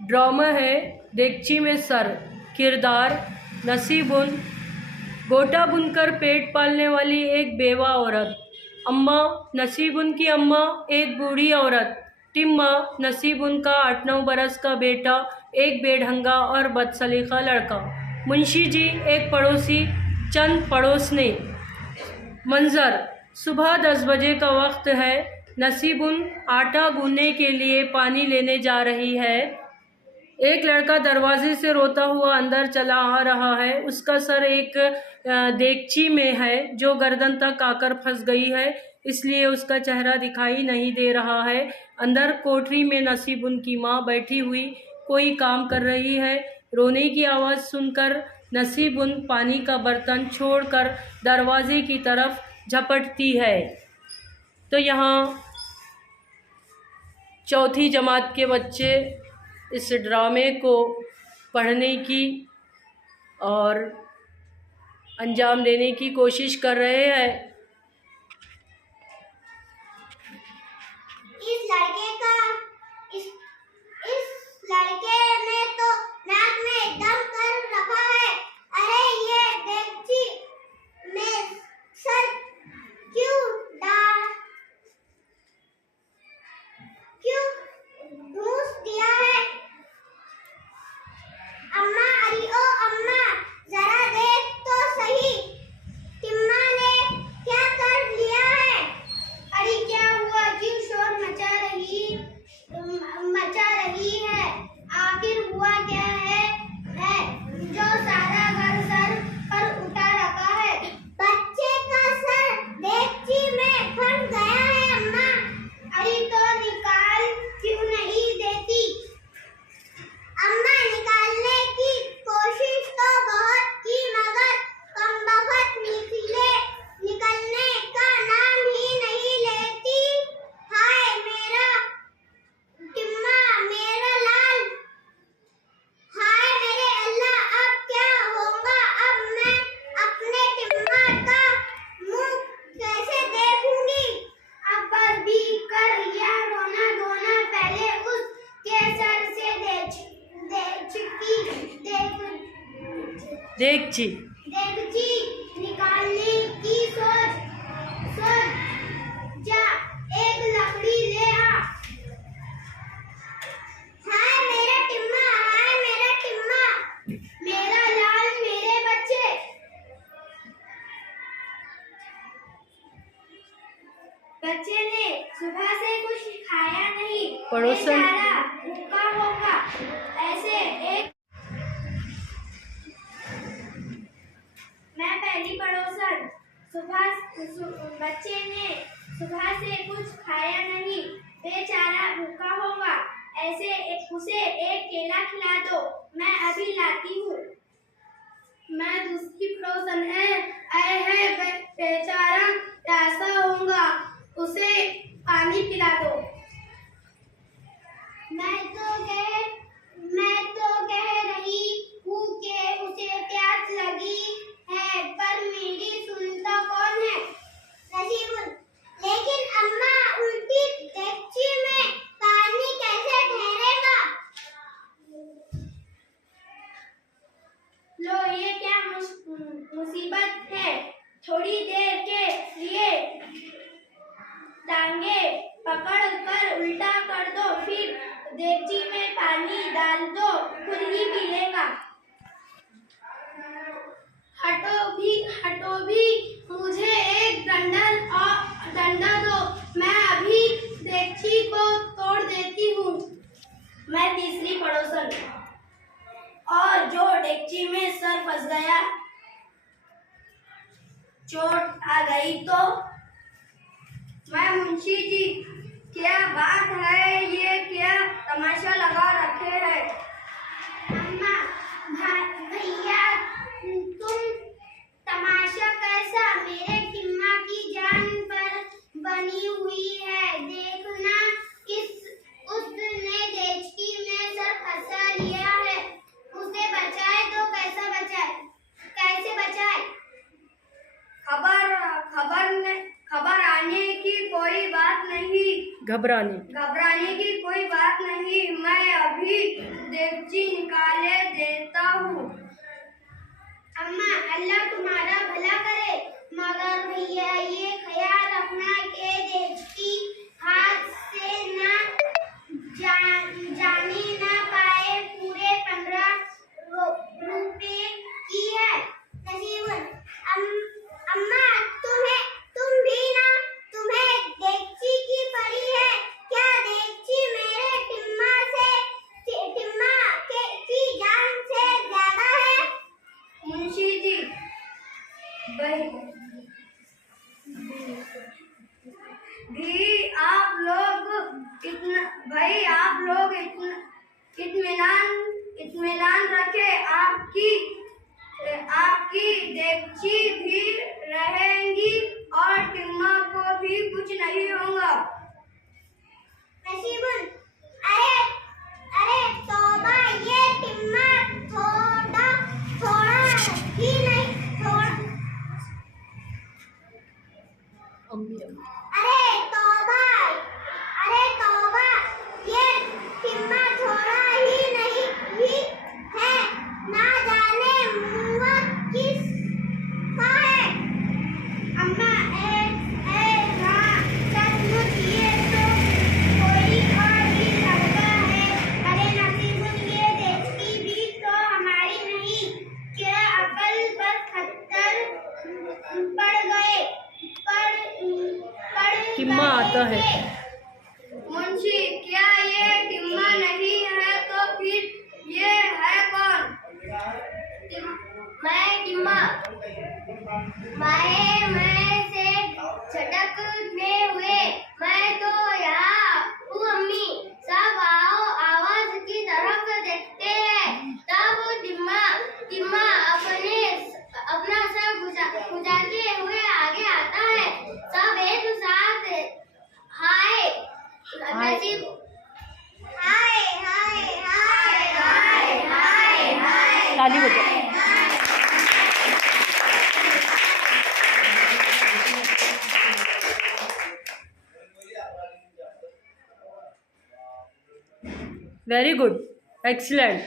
Drama है देगची में sir. किरदार नसीबुन, गोटा बुनकर पेट पालने वाली एक बेवा औरत। अम्मा, नसीबुन की अम्मा एक बूढ़ी औरत। टिम्मा, नसीबुन का 8-9 बरस का बेटा, एक बेढंगा और बदसलीका लड़का। मुंशी जी एक पड़ोसी, चंद पड़ोसने। मंजर, सुबह 10 बजे का वक्त है। नसीबुन आटा गूंदने के लिए पानी लेने जा रही है। एक लड़का दरवाजे से रोता हुआ अंदर चला आ रहा है। उसका सर एक देगची में है जो गर्दन तक आकर फंस गई है, इसलिए उसका चेहरा दिखाई नहीं दे रहा है। अंदर कोठरी में नसीबुन की माँ बैठी हुई कोई काम कर रही है। रोने की आवाज़ सुनकर नसीबुन पानी का बर्तन छोड़कर दरवाजे की तरफ झपटती है। तो यहाँ चौथी जमात के बच्चे इस ड्रामे को पढ़ने की और अंजाम देने की कोशिश कर रहे हैं। इस लड़के ने तो नाक में दम कर रखा है। अरे ये देगची में सर क्यों घूस दिया है? अम्मा, अरे ओ अम्मा, जरा देख तो सही, टिम्मा ने क्या कर लिया है? अरे क्या हुआ? क्यों शोर मचा रही है? आखिर हुआ क्या है जो सारा घर सर पर उठा रखा है? बच्चे का सर देगची में फंस गया है अम्मा। अरे तो निकाल क्यों नहीं देती? अम्मा, निकालने की कोशिश तो बहुत की मगर कमबख्त निकलने का नाम ही नहीं लेती। हाय मेरा टिम्मा, मेरा लाल, हाय मेरे अल्लाह, अब क्या होगा? अब मैं अपने टिम्मा का मुंह कैसे देखूंगी? अब बस भी कर या रोना धोना, पहले उसके सर से देगची निकालने की सोच जा, एक लकड़ी ले आ। हाय मेरा टिम्मा, हाय मेरा टिम्मा, मेरा लाल, मेरे बच्चे। बच्चे ने सुबह से कुछ खाया नहीं, पड़ोसन बेचारा भूखा होगा। ऐसे एक मैं पहली पड़ोसन। बच्चे ने सुबह से कुछ खाया नहीं, बेचारा भूखा होगा। उसे एक केला खिला दो, मैं अभी लाती हूँ। मैं दूसरी पड़ोसन है बेचारा प्यासा होगा, उसे पानी पिला दो। मैं तो कह रही हूँ कि उसे प्यास लगी है, पर मेरी सुनता कौन है? नसीबुन, लेकिन अम्मा, उल्टी देगची में पानी कैसे ठहरेगा? लो, ये क्या मुसीबत है? थोड़ी देर के लिए टांगे पकड़ कर उल्टा कर दो, फिर देगची में पानी डाल दो, खुद ही पी लेगा। हटो भी, मुझे एक डंडा दो, मैं अभी देगची को तोड़ देती हूँ। मैं तीसरी पड़ोसन। और जो देगची में सर फंस गया, चोट आ गई तो? मैं मुंशी जी, क्या बात है? ये क्या तमाशा लगा रखे है? अम्मा, भैया, तुम तमाशा कैसा? मेरे टिम्मा की जान पर बनी हुई है। देखना, उसने देगची में सर फंसा लिया है। उसे बचाए तो कैसे बचाए? खबर आने की कोई बात नहीं। घबराने की कोई बात नहीं, मैं अभी देगची निकाले देता हूँ। अम्मा, अल्लाह तुम्हारा भला करे, मगर भैया ये ख्याल रखना कि देगची हाथ से ना जाने ना पाए। पूरे 15 रुपए की है। नसीबुन, अम्मा तुम भी ना, तुम्हें देगची की पड़ी है क्या? देगची मेरे टिम्मा की जान से ज्यादा है। मुंशी जी, आप लोग इत्मीनान रखे, आपकी देगची भी रहेंगी और टिम्मा को भी कुछ नहीं होगा। नसीबुन, अरे तौबा, ये टिम्मा थोड़ा ही नहीं, अरे तौबा, ये टिम्मा थोड़ा ही नहीं भी है, ना जाने मुआ किसका है। अम्मा, हाँ, सचमुच ये तो कोई और ही लगता है। अरे नसीबुन, ये देगची भी तो हमारी नहीं, क्या अकल पर खच्चर पड़ गए। टिम्मा आता है। मुंशी, क्या ये टिम्मा नहीं है तो फिर ये है कौन? मैं टिम्मा। मैं से झटकने हुए, मैं तो यहाँ हूँ अम्मी। सब आओ, आवाज की तरफ देखते हैं। तब टिम्मा अपना सर गुजारते हुए आगे आता है। सब एक साथ हाय नसीब, हाय हाय हाय हाय हाय हाय, ताली बजाओ। Very good, excellent.